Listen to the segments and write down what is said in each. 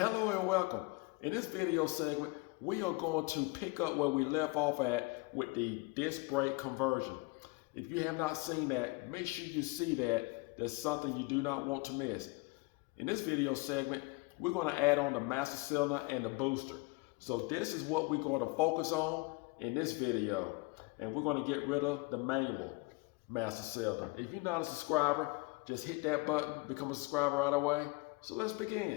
Hello and welcome. In this video segment, we are going to pick up where we left off at with the disc brake conversion. If you have not seen that, make sure you see that. There's something you do not want to miss. In this video segment, we're going to add on the master cylinder and the booster. So this is what we're going to focus on in this video. And we're going to get rid of the manual master cylinder. If you're not a subscriber, just hit that button, become a subscriber right away. So let's begin.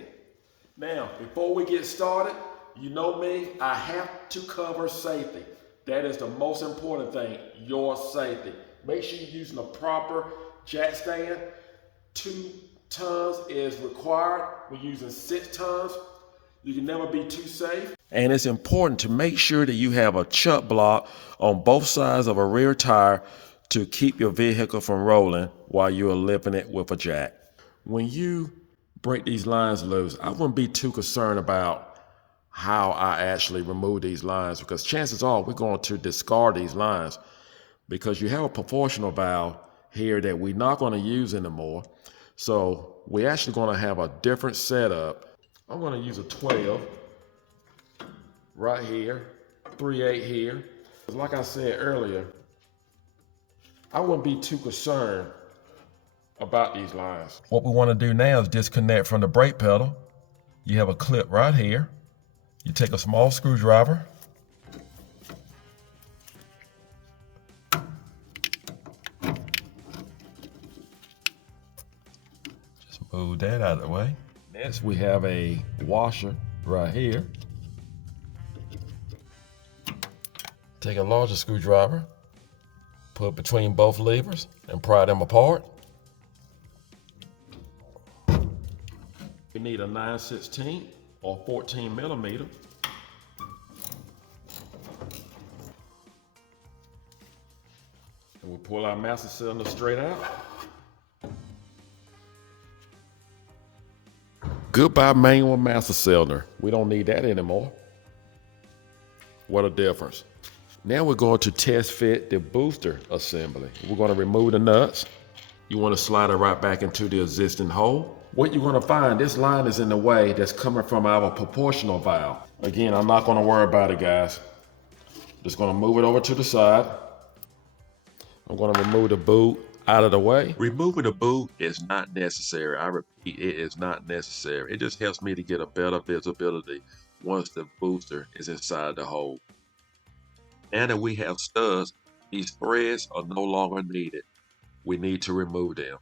Now, before we get started, you know me, I have to cover safety. That is the most important thing, your safety. Make sure you're using the proper jack stand. 2 tons is required. We're using 6 tons. You can never be too safe. And it's important to make sure that you have a chuck block on both sides of a rear tire to keep your vehicle from rolling while you're lifting it with a jack. When you break these lines loose, I wouldn't be too concerned about how I actually remove these lines, because chances are we're going to discard these lines because you have a proportional valve here that we're not going to use anymore. So we're actually going to have a different setup. I'm going to use a 12 right here, 3/8 here. Like I said earlier, I wouldn't be too concerned about these lines. What we want to do now is disconnect from the brake pedal. You have a clip right here. You take a small screwdriver. Just move that out of the way. Next, we have a washer right here. Take a larger screwdriver, put it between both levers and pry them apart. We need a 9/16 or 14 millimeter. And we'll pull our master cylinder straight out. Goodbye manual master cylinder. We don't need that anymore. What a difference. Now we're going to test fit the booster assembly. We're going to remove the nuts. You want to slide it right back into the existing hole. What you're going to find, this line is in the way that's coming from our proportional valve. Again, I'm not going to worry about it, guys. Just going to move it over to the side. I'm going to remove the boot out of the way. Removing the boot is not necessary. I repeat, it is not necessary. It just helps me to get a better visibility once the booster is inside the hole. Now that we have studs, these threads are no longer needed. We need to remove them.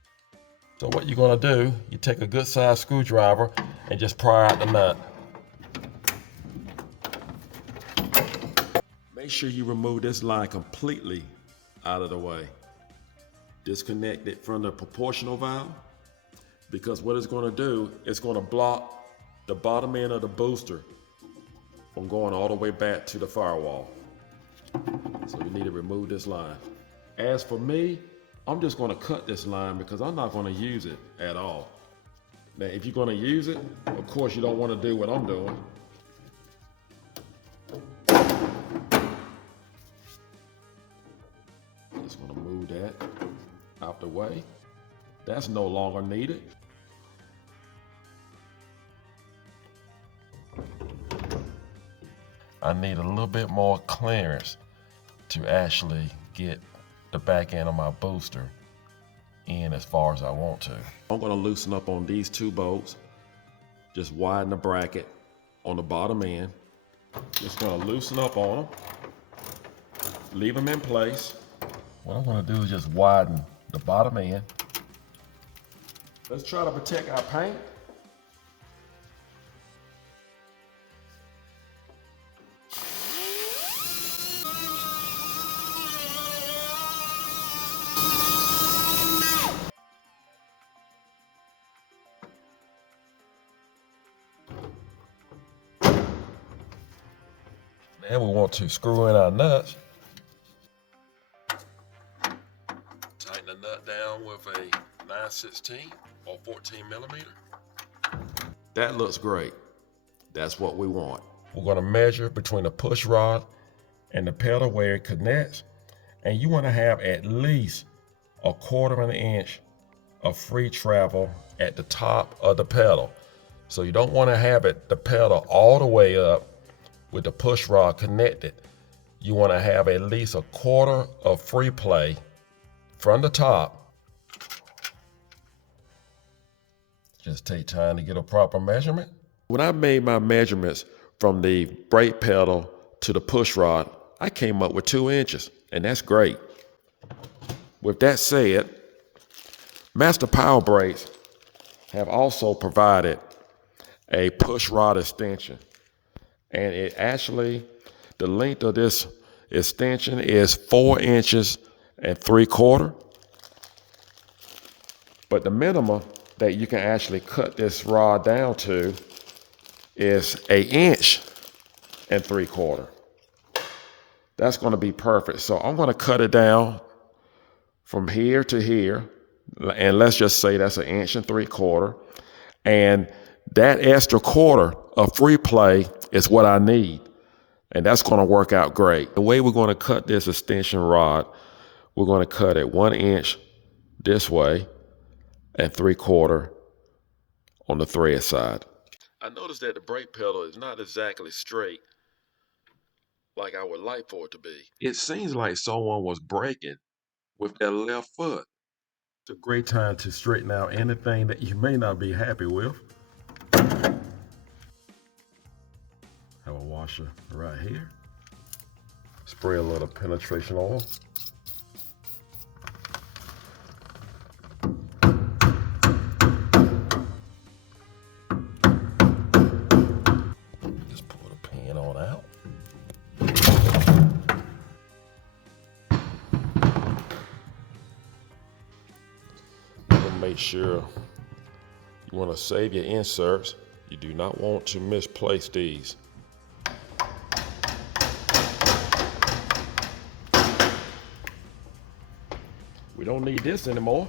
So what you're going to do, you take a good sized screwdriver and just pry out the nut. Make sure you remove this line completely out of the way. Disconnect it from the proportional valve, because what it's going to do, it's going to block the bottom end of the booster from going all the way back to the firewall. So you need to remove this line. As for me, I'm just going to cut this line because I'm not going to use it at all. Now, if you're going to use it, of course you don't want to do what I'm doing. Just going to move that out the way. That's no longer needed. I need a little bit more clearance to actually get the back end of my booster in as far as I want to. I'm going to loosen up on these 2 bolts. Just widen the bracket on the bottom end. Just going to loosen up on them. Leave them in place. What I'm going to do is just widen the bottom end. Let's try to protect our paint. Now we want to screw in our nuts. Tighten the nut down with a 9/16 or 14 millimeter. That looks great. That's what we want. We're going to measure between the push rod and the pedal where it connects. And you want to have at least 1/4 inch of free travel at the top of the pedal. So you don't want to have the pedal all the way up with the push rod connected. You want to have at least a quarter of free play from the top. Just take time to get a proper measurement. When I made my measurements from the brake pedal to the push rod, I came up with 2 inches, and that's great. With that said, Master Power Brakes have also provided a push rod extension, and it actually, the length of this extension is 4 inches and 3/4, but the minimum that you can actually cut this rod down to is 1 inch and 3/4. That's going to be perfect. So I'm going to cut it down from here to here, and let's just say that's 1 inch and 3/4, and that extra quarter of free play is what I need, and that's going to work out great. The way we're going to cut this extension rod, we're going to cut it 1 inch this way and 3/4 on the thread side. I noticed that the brake pedal is not exactly straight like I would like for it to be. It seems like someone was braking with their left foot. It's a great time to straighten out anything that you may not be happy with. Have a washer right here. Spray a little penetration oil. Just pull the pin on out. Make sure you want to save your inserts. You do not want to misplace these. We don't need this anymore.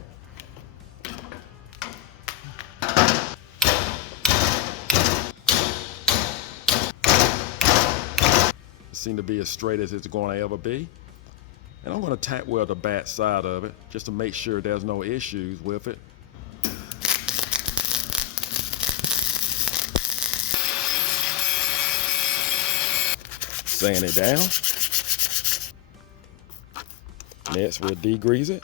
It seems to be as straight as it's going to ever be. And I'm going to tack weld the back side of it just to make sure there's no issues with it. Sand it down. Next, we'll degrease it.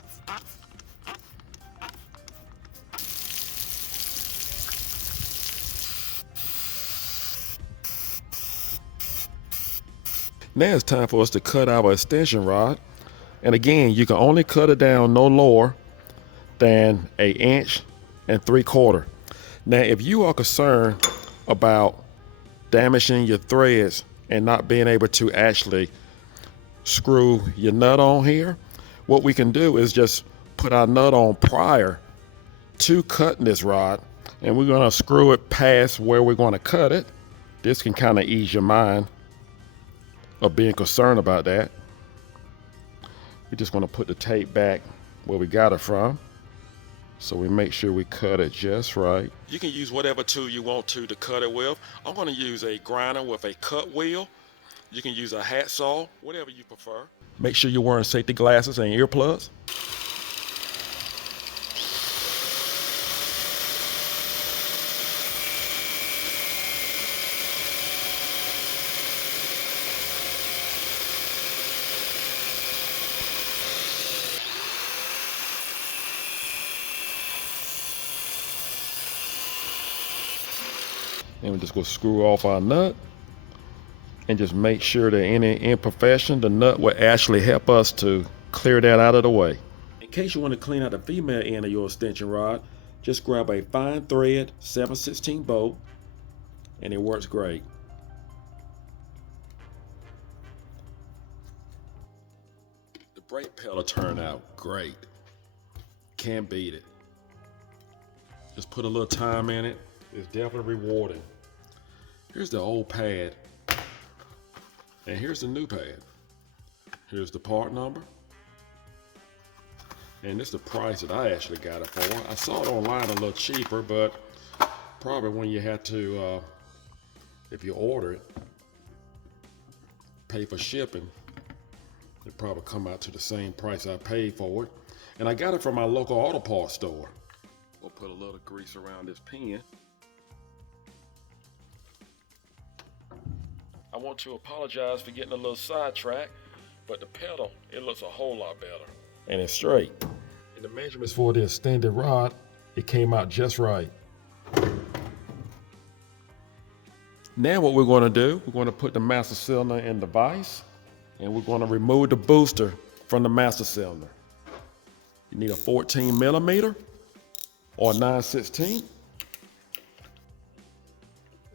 Now it's time for us to cut our extension rod. And again, you can only cut it down no lower than 1 inch and 3/4. Now, if you are concerned about damaging your threads and not being able to actually screw your nut on here, what we can do is just put our nut on prior to cutting this rod, and we're going to screw it past where we're going to cut it. This can kind of ease your mind of being concerned about that. We're just going to put the tape back where we got it from, so we make sure we cut it just right. You can use whatever tool you want to cut it with. I'm going to use a grinder with a cut wheel. You can use a hacksaw, whatever you prefer. Make sure you're wearing safety glasses and earplugs. And we're just going to screw off our nut and just make sure that any imperfection, the nut will actually help us to clear that out of the way. In case you want to clean out the female end of your extension rod, just grab a fine thread 7/16 bolt and it works great. The brake pedal turned out great. Can't beat it. Just put a little time in it. It's definitely rewarding. Here's the old pad, and here's the new pad. Here's the part number, and this is the price that I actually got it for. I saw it online a little cheaper, but probably when you had to, if you order it, pay for shipping, it probably come out to the same price I paid for it. And I got it from my local auto parts store. We'll put a little grease around this pin. I want to apologize for getting a little sidetracked, but the pedal, it looks a whole lot better. And it's straight. And the measurements for the extended rod, it came out just right. Now what we're going to do, we're going to put the master cylinder in the vise, and we're going to remove the booster from the master cylinder. You need a 14 millimeter or 9/16,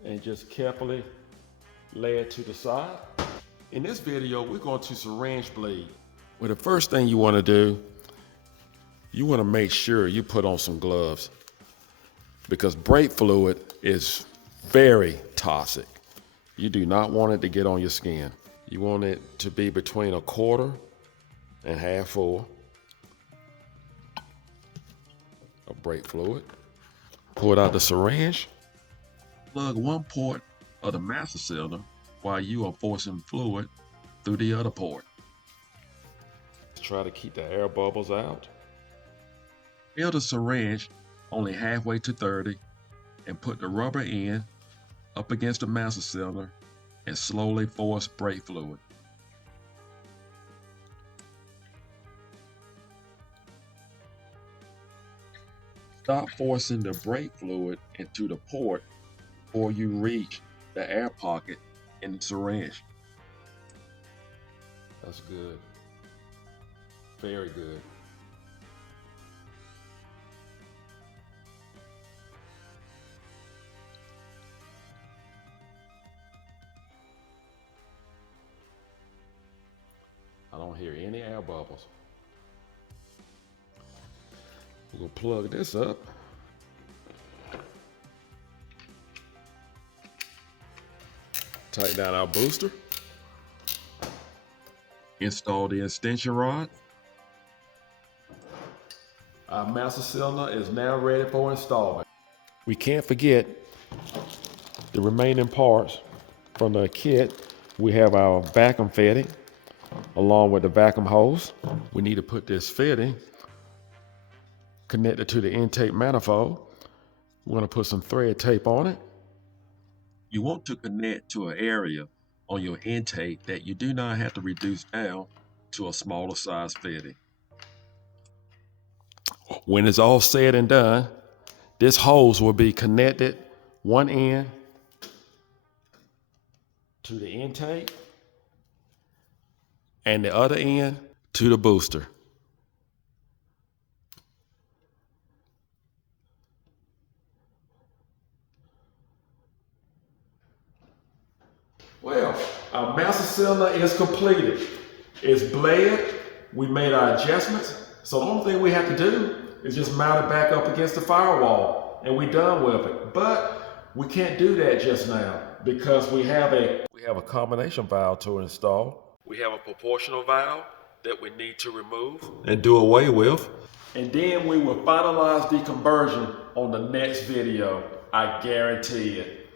and just carefully lay it to the side. In this video, we're going to syringe bleed. Well, the first thing you want to do, you want to make sure you put on some gloves, because brake fluid is very toxic. You do not want it to get on your skin. You want it to be between 1/4 and 1/2 full of brake fluid. Pull out the syringe. Plug one port of the master cylinder while you are forcing fluid through the other port. Try to keep the air bubbles out. Fill the syringe only halfway to 30 and put the rubber end up against the master cylinder and slowly force brake fluid. Stop forcing the brake fluid into the port before you reach the air pocket in the syringe. That's good. Very good. I don't hear any air bubbles. We'll plug this up. Tighten down our booster. Install the extension rod. Our master cylinder is now ready for installment. We can't forget the remaining parts from the kit. We have our vacuum fitting along with the vacuum hose. We need to put this fitting connected to the intake manifold. We're going to put some thread tape on it. You want to connect to an area on your intake that you do not have to reduce down to a smaller size fitting. When it's all said and done, this hose will be connected one end to the intake and the other end to the booster. Well, our master cylinder is completed. It's bled. We made our adjustments. So the only thing we have to do is just mount it back up against the firewall and we're done with it. But we can't do that just now because we have a combination valve to install. We have a proportional valve that we need to remove and do away with. And then we will finalize the conversion on the next video. I guarantee it.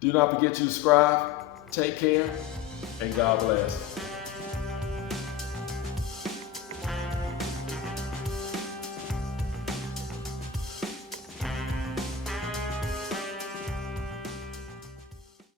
Do not forget to subscribe. Take care and God bless.